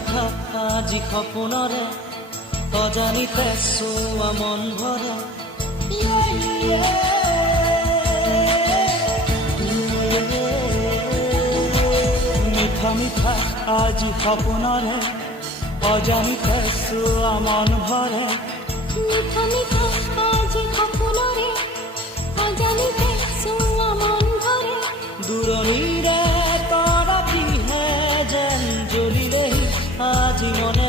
মিঠা আজি সপোনৰে অজানিতে চোৱা মন ভৰে মিঠা মিঠা আজি সপোনৰে অজানিতে চোৱা মন ভৰে মিঠা মিঠা আজি সপোনৰে অজানিতে চোৱা মন ভৰে দূৰণিৰে তৰা পিহে যেন জ্বলিলে আজি মনে